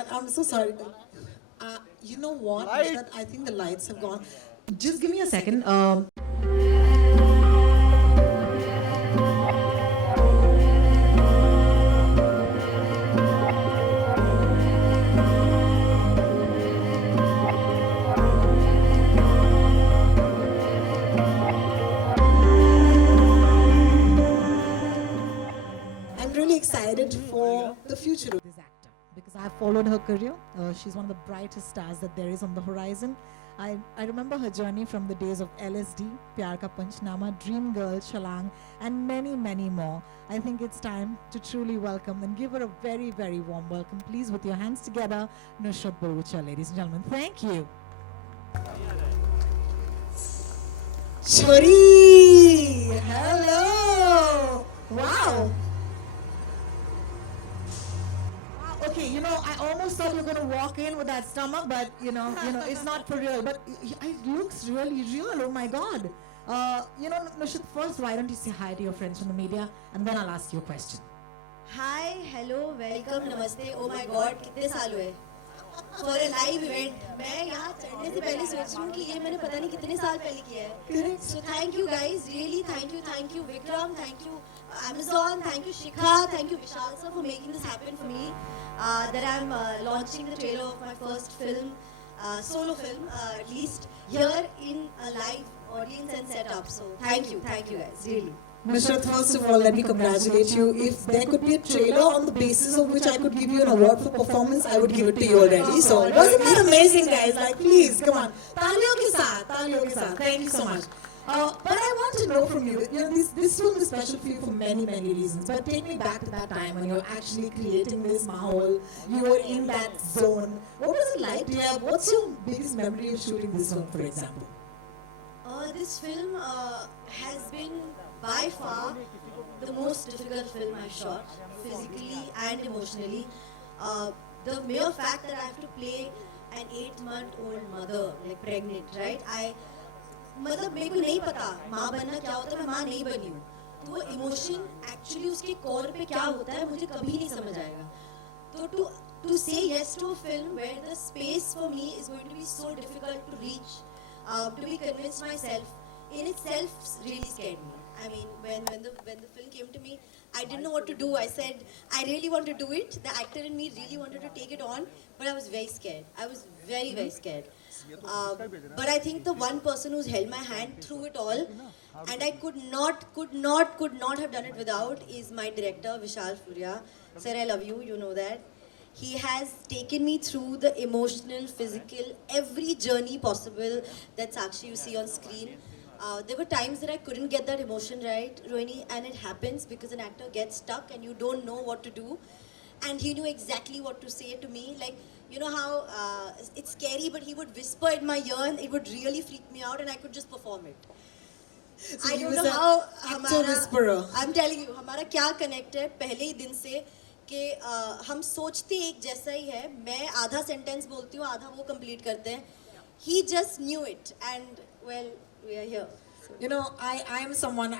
God, I'm so sorry. You know what? Nishad, I think the lights have gone. Just give me a second. I'm really excited for the future of this actor because I've followed her career. She's one of the brightest stars that there is on the horizon. I remember her journey from the days of LSD, Pyar Ka Panchnama, Dream Girl, Shalang, and many, many more. I think it's time to truly welcome and give her a very, very warm welcome. Please, with your hands together, Nusrat Bharucha, ladies and gentlemen. Thank you. Shwari! Hello! Wow! Okay, I almost thought you were gonna walk in with that stomach, but it's not for real. But it looks really real. Oh my God. Nishit, first, why don't you say hi to your friends from the media, and then I'll ask you a question. Hi hello welcome नमस्ते oh my God कितने साल हुए for a live event मैं यहाँ चढ़ने से पहले सोच रही हूँ कि ये मैंने पता नहीं कितने साल पहले किया है so thank you guys really thank you Vikram thank you Amazon thank you Shikha thank you Vishal sir for making this happen for me that I'm launching the trailer of my first film solo film at least here in a live audience and setup so thank you guys really. Nishrat, first of all, let me congratulate you. If there could be a trailer on the basis of which I could give you an award for performance, I would give it to you already. So, wasn't that amazing, guys? Like, please, come on. Taaliyon ke saath, taaliyon ke saath. Thank you so much. But I want to know from you, this film is special for you for many, many reasons. But take me back to that time when you were actually creating this mahal. You were in that zone. What was it like? What's your biggest memory of shooting this film, for example? This film has been by far the most difficult film I shot, physically and emotionally. The mere fact that I have to play an 8-month-old mother, like pregnant, right? मतलब मेरे को नहीं पता माँ बनना क्या होता है मैं माँ नहीं बनी हूँ तो वो इमोशन एक्चुअली उसके कोर पे क्या होता है मुझे कभी नहीं समझ आएगा तो to say yes to a film where the space for me is going to be so difficult to reach to be convinced myself in itself really scared me. I mean, when the film came to me, I didn't know what to do. I said, I really want to do it. The actor in me really wanted to take it on, but I was very scared. I was very, very scared. But I think the one person who's held my hand through it all, and I could not have done it without, is my director, Vishal Furia. Sir, I love you. You know that. He has taken me through the emotional, physical, every journey possible that Sakshi you see on screen. There were times that I couldn't get that emotion right, Rohini, and it happens because an actor gets stuck and you don't know what to do. And he knew exactly what to say to me. Like, you know how it's scary, but he would whisper in my ear and it would really freak me out and I could just perform it. So I he don't was know an how actor whisperer. I'm telling you, हमारा क्या connect है पहले ही दिन से कि हम सोचते एक जैसा ही है मैं आधा सेंटेंस बोलती हूँ आधा वो कंप्लीट करते हैं he just knew it and well we are here. I am someone,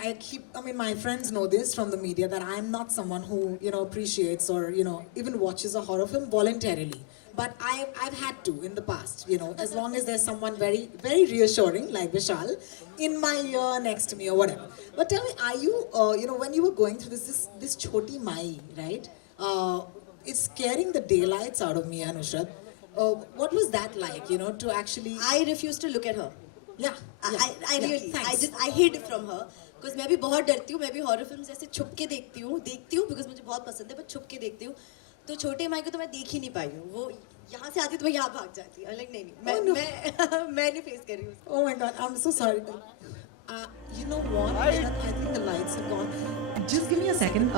my friends know this from the media that I'm not someone who, appreciates or, even watches a horror film voluntarily. But I've had to in the past, as long as there's someone very, very reassuring like Vishal in my ear next to me or whatever. But tell me, are you, when you were going through this Choti Mai, right? It's scaring the daylights out of me, Anushrad. What was that like, to actually... I refused to look at her. Yeah, I really, I hid from her because मैं भी बहुत डरती हूँ मैं भी horror films ऐसे छुप के देखती हूँ because मुझे बहुत पसंद है पर छुप के देखती हूँ तो छोटे माई को तो मैं देख ही नहीं पाई हूँ वो यहाँ से आती तो मैं यहाँ भाग जाती अलग नहीं मैं नहीं फेस कर रही हूँ Oh my God, I'm so sorry. You know what? I think the lights have gone. Just give me a second.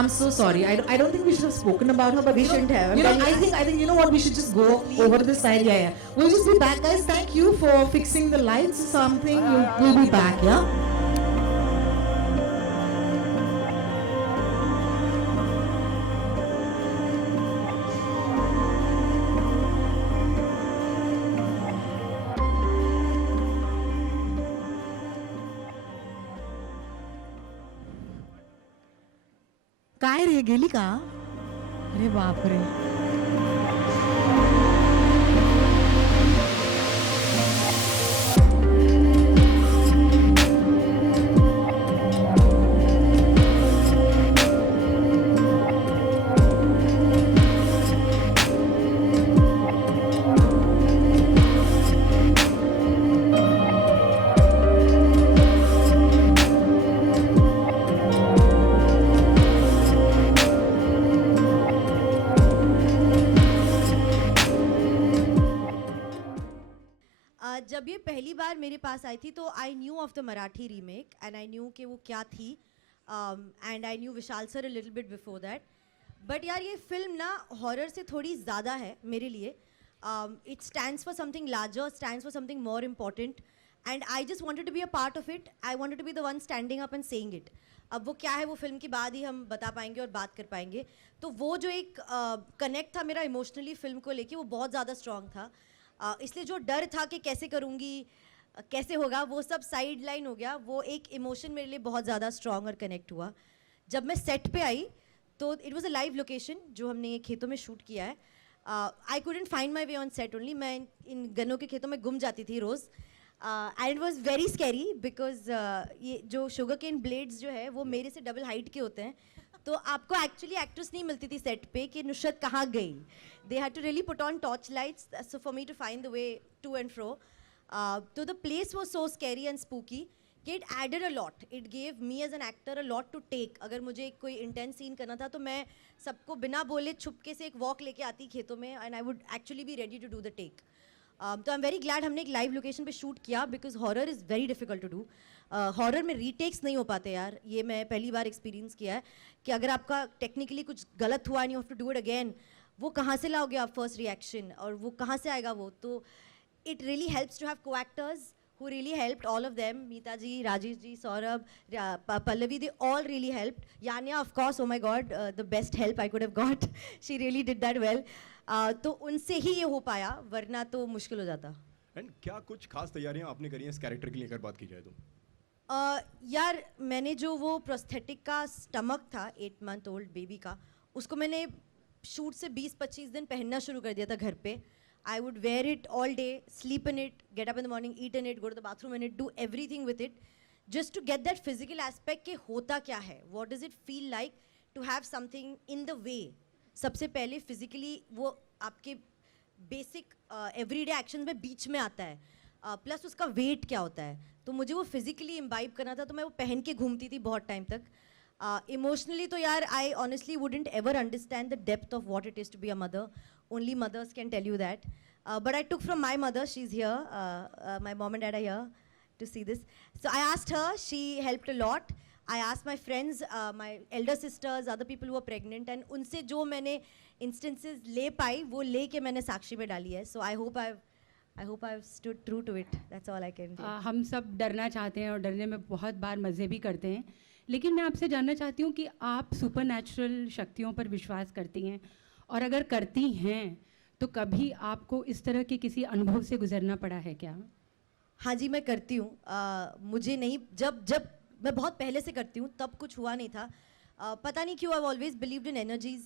I'm so sorry. I don't think we should have spoken about her, but We shouldn't have. I think you know what? We should just go over to this side. Yeah. We'll just be back, guys. Thank you for fixing the lights. Something. We'll be back. Yeah. काय रे गेली का अरे बापरे जब ये पहली बार मेरे पास आई थी तो I knew of the Marathi remake and I knew कि वो क्या थी and I knew Vishal sir a little bit before that. But यार ये फिल्म ना हॉरर से थोड़ी ज़्यादा है मेरे लिए. It stands for something larger, stands for something more important and I just wanted to be a part of it. I wanted to be the one standing up and saying it. अब वो क्या है वो film के बाद ही हम बता पाएंगे और बात कर पाएंगे. तो वो जो एक कनेक्ट था मेरा इमोशनली फिल्म को लेके वो बहुत ज़्यादा स्ट्रॉन्ग था. इसलिए जो डर था कि कैसे करूँगी, कैसे होगा, वो सब साइड लाइन हो गया. वो एक इमोशन मेरे लिए बहुत ज़्यादा स्ट्रॉन्ग और कनेक्ट हुआ. जब मैं सेट पे आई तो it was a live location जो हमने ये खेतों में शूट किया है. I couldn't find my way on set only. मैं इन गन्नों के खेतों में गुम जाती थी रोज़. And it was very scary because ये जो शुगर केन ब्लेड्स जो है वो मेरे से डबल हाइट के होते हैं. तो आपको एक्चुअली एक्ट्रेस नहीं मिलती थी सेट पे कि नुसरत कहाँ गई. They had to really put on torch lights so for me to find the way to and fro. तो the place was so scary and spooky कि it added a lot. It gave me as an actor a lot to take. अगर मुझे कोई intense scene करना था तो मैं सबको बिना बोले छुपके से एक वॉक लेके आती खेतों में and I would actually be ready to do the take. तो आई एम वेरी ग्लैड हमने एक लाइव लोकेशन पे शूट किया because horror is very difficult to do. Horror में रीटेक्स नहीं हो पाते यार. ये मैं पहली बार एक्सपीरियंस किया है कि अगर आपका टेक्निकली कुछ गलत हुआ and you have to do it again, वो कहाँ से लाओगे आप फर्स्ट रिएक्शन और वो कहाँ से आएगा वो. तो it really helps to have को actors who really helped, all of them. Meeta ji, Rajesh ji, Saurabh, Pallavi, they all really helped. Yanya, of course, oh my God, the best help I could have got. She really did that well. तो उनसे ही ये हो पाया, वरना तो मुश्किल हो जाता. एंड क्या कुछ खास तैयारियां आपने करी हैं इस कैरेक्टर के लिए अगर बात की जाए तो? यार मैंने जो वो प्रोस्थेटिक का स्टमक था 8 month old बेबी का, उसको मैंने शूट से 20-25 दिन पहनना शुरू कर दिया था घर पे. I would wear it all day, sleep in it, get up in the morning, eat in it, go to the bathroom in it, do everything with it, just to get that physical aspect कि होता क्या है, what does it feel like to have something in the way. सबसे पहले physically वो आपके basic everyday actions में बीच में आता है, प्लस उसका weight क्या होता है. तो मुझे वो physically imbibe करना था, तो मैं वो पहन के घूमती थी बहुत टाइम तक. Emotionally तो यार I honestly wouldn't ever understand the depth of what it is to be a mother. Only mothers can tell you that. But I took from my mother, she's here, my mom and dad are here to see this. So I asked her, she helped a lot. I asked my friends, my elder sisters, other people who were pregnant, and उनसे जो मैंने instances ले पाई वो ले के मैंने साक्षी में डाली है. So I hope I've stood true to it. That's all I can do. हम सब डरना चाहते हैं और डरने में बहुत बार मज़े भी करते हैं, लेकिन मैं आपसे जानना चाहती हूँ कि आप सुपर नेचुरल शक्तियों पर विश्वास करती हैं, और अगर करती हैं तो कभी आपको इस तरह के किसी अनुभव से गुजरना पड़ा है क्या? हाँ जी, मैं करती हूँ. मुझे नहीं, जब मैं बहुत पहले से करती हूँ तब कुछ हुआ नहीं था. पता नहीं क्यों, I always believed in energies,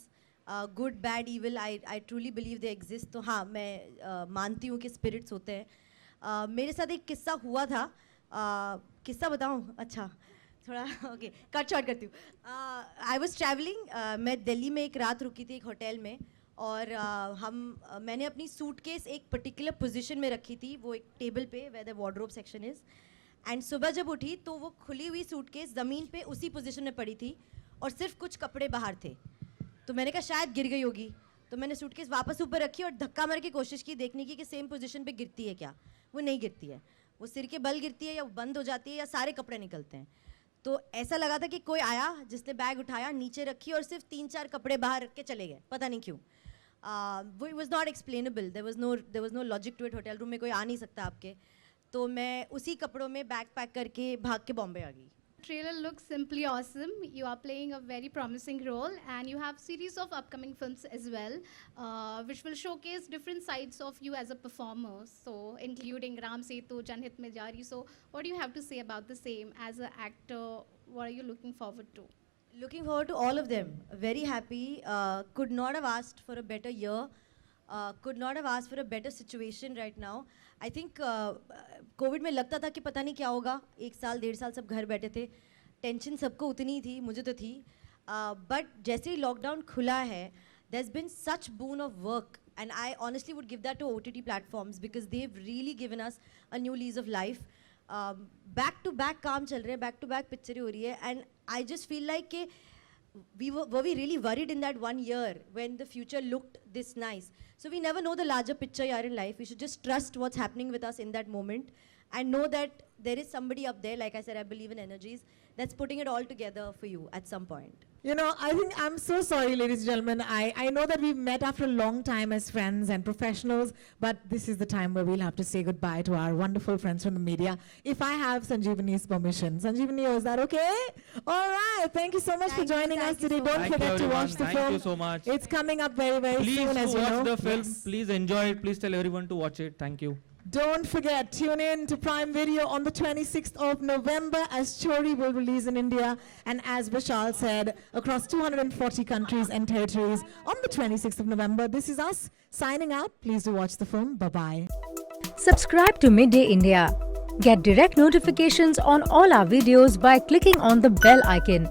good bad evil. I truly believe they exist. तो हाँ, मैं मानती हूँ कि स्पिरिट्स होते हैं. मेरे साथ एक किस्सा हुआ था. किस्सा बताऊँ? अच्छा, थोड़ा ओके, कट शॉर्ट करती हूँ. I was travelling. मैं दिल्ली में एक रात रुकी थी एक होटल में, और मैंने अपनी सूटकेस एक पर्टिकुलर पोजीशन में रखी थी, वो एक टेबल पे where the wardrobe section is. And सुबह जब उठी तो वो खुली हुई सूटकेस ज़मीन पे उसी पोजीशन में पड़ी थी और सिर्फ कुछ कपड़े बाहर थे. तो मैंने कहा शायद गिर गई होगी, तो मैंने सूटकेस वापस ऊपर रखी और धक्का मार की कोशिश की देखने की कि सेम पोजीशन पे गिरती है क्या. वो नहीं गिरती है. वो सिर के बल गिरती है या बंद हो जाती है या सारे कपड़े निकलते हैं. तो ऐसा लगा था कि कोई आया जिसने बैग उठाया, नीचे रखी और सिर्फ 3-4 कपड़े बाहर रख के चले गए, पता नहीं क्यों. वो it was not explainable. There was no logic to it. Hotel room में कोई आ नहीं सकता आपके. तो मैं उसी कपड़ों में बैग पैक करके भाग के बॉम्बे आ गई. Trailer looks simply awesome. You are playing a very promising role, and you have series of upcoming films as well, which will showcase different sides of you as a performer. So, including Ram Setu, Janhit Mein Jari. So, what do you have to say about the same as an actor? What are you looking forward to? Looking forward to all of them. Very happy. Could not have asked for a better year. Could not have asked for a better situation right now. I think Covid में लगता था कि पता नहीं क्या होगा. 1 साल 1.5 साल सब घर बैठे थे. टेंशन सबको उतनी थी, मुझे तो थी. बट जैसे ही लॉकडाउन खुला है, there's been such boon of work, and I honestly would give that to OTT platforms because they've really given us a new lease of life. Back to back काम चल रहे हैं, बैक टू बैक पिक्चरें हो रही है, and I just feel like कि were we really worried in that 1 year when the future looked this nice? So we never know the larger picture here in life. We should just trust what's happening with us in that moment and know that there is somebody up there, like I said, I believe in energies, that's putting it all together for you at some point. You know, I think I'm so sorry, ladies and gentlemen. I know that we've met after a long time as friends and professionals, but this is the time where we'll have to say goodbye to our wonderful friends from the media. If I have Sanjeevani's permission. Sanjeevani, is that okay? All right. Thank you so much for Thank you, joining us thank you today. so Don't much. forget Thank to you, watch the everyone. film. Thank you so much. It's coming up very, very Please soon, do as you watch know. the film. Yes. Please enjoy it. Please tell everyone to watch it. Thank you. Don't forget, tune in to Prime Video on the 26th of November as Chori will release in India and as Vishal said, across 240 countries and territories on the 26th of November. This is us signing out. Please do watch the film. Bye-bye. Subscribe to Midday India. Get direct notifications on all our videos by clicking on the bell icon.